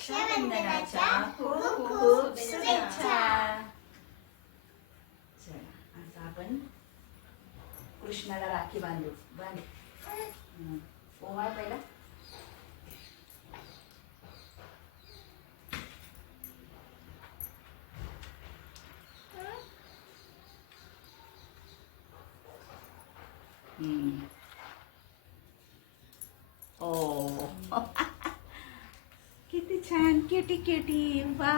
रक्षाबंधनाच्या खूप खूप शुभेच्छा. चला आता आपण कृष्णाला राखी बांधू. बांधू. ओवाळ पहिला. Oh. छान केटी केटी वा.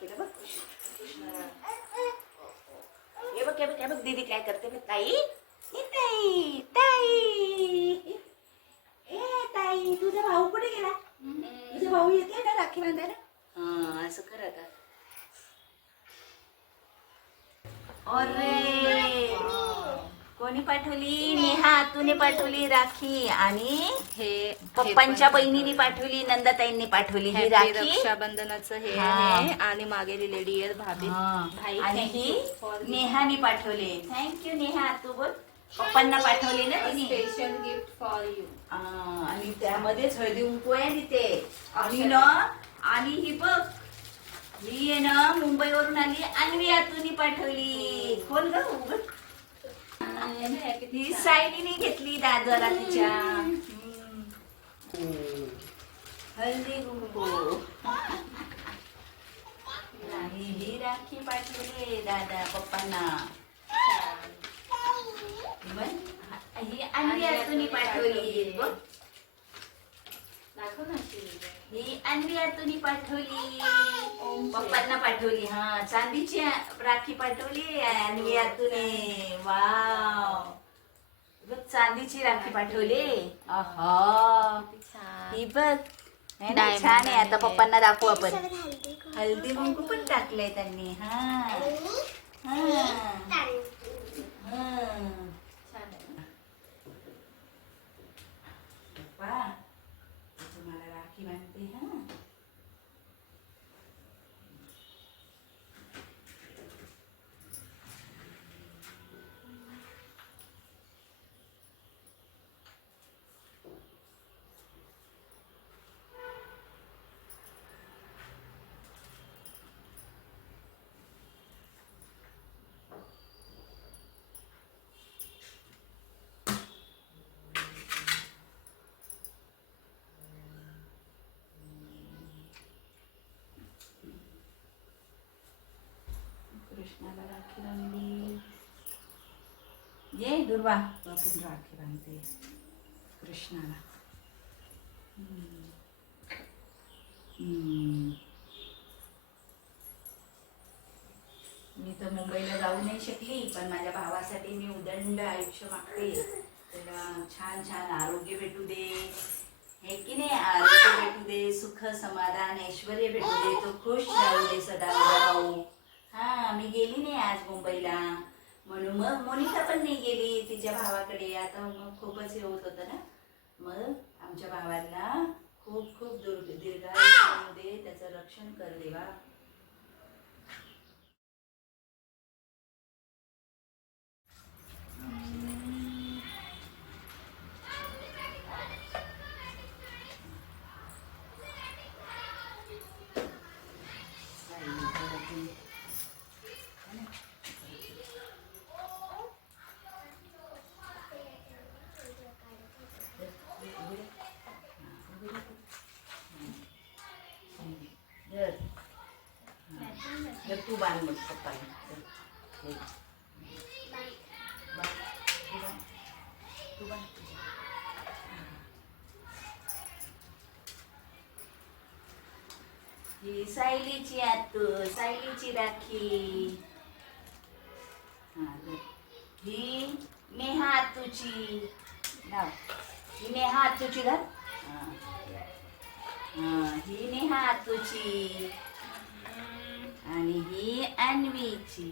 केलं बघ हे बघ दीदी काय करते ताई. ताई ताई. ताई तुझा भाऊ कुठे गेला? तुझा भाऊ येते ना राखी बांधायला? हा असं कर आता. अरे कोणी पाठवली? नेहा तूने पाठवली राखी. आणि हे पप्पांच्या बहिणीने पाठवली नंदाताईंनी पाठवली ही राखी. रक्षाबंधनाचं हे हा. आहे. आणि मागे लिहिलेली आहे भाभी. हा. भाई आणि ही नेहाने पाठवले. थँक्यू नेहा. तू बोल. पप्पांना पाठवले ना तिने. स्पेशल गिफ्ट फॉर यू आ, आणि त्यामध्येच हळदी कुंकू आहे तिथे. आणि ना आणि ही बघ. ही आहे ना मुंबईवरून आली अन्वी आतुनी पाठवली. कोण ग उघड ही सायलीने घेतली दादरा तिच्या. हळदी कुंकू. आणि ही राखी पाठवली दादा पप्पांना बघ, ही अन्वी आतुनी पाठवली बघ. दाखव ना. ही अन्वी आतुनी पाठवली पप्पांना पाठवली. हा चांदीची राखी पाठवली अन्वी आतुने वाव. बघ चांदीची राखी पाठवली. अहा. ही बघ. है ना? Diamond छान आहे. आता. पप्पांना दाखवू आपण. हल्दी कुंकू पण टाकलंय. त्यांनी. हा. हा हा. छान आहे ना? पप्पा तुम्हाला राखी बांधते हा कृष्णाला राखी बांधली ये दुर्वा आपण राखी बांधते कृष्णाला मी तर मुंबईला जाऊ नाही शकली पण माझ्या भावासाठी मी उदंड आयुष्य मागते त्याला छान छान आरोग्य भेटू दे हे की नाही आरोग्य भेटू दे सुख समाधान ऐश्वर भेटू दे तो खुश राहू दे सदा भाऊ हा मी गेली नाही आज मुंबईला. म्हणून मग मोनिका पण नाही गेली तिच्या भावाकडे. आता मग खूपच हे होत होतं ना. मग आमच्या भावाला खूप खूप दुर् दीर्घायुष्य त्याचं रक्षण कर देवा. तू बांध मग पप्पाला. तू बांध. ही सायलीची आतू सायलीची राखी ही नेहा आतूची लाव ही नेहा आतूची धर हा. ही नेहा आतूची आणि ही अन्वीची.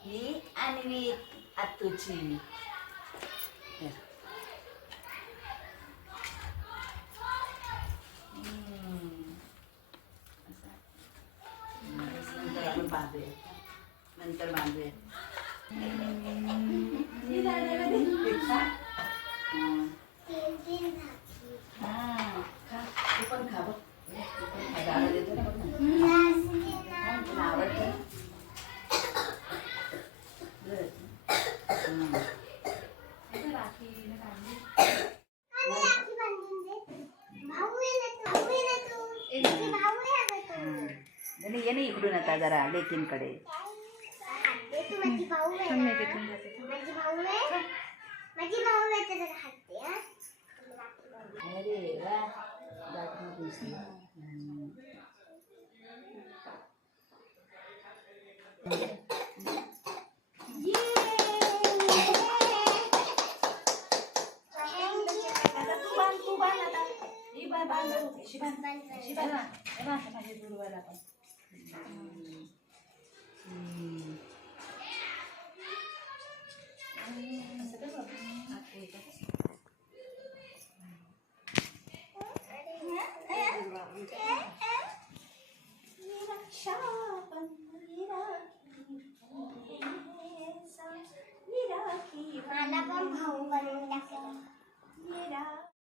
ही अन्वी आतूची. नंतर बांधूया. नंतर बांधूया. इकडून आता जरा लेकींकडे. अरे वा शिवान शिवान शिवान पण. Thank you.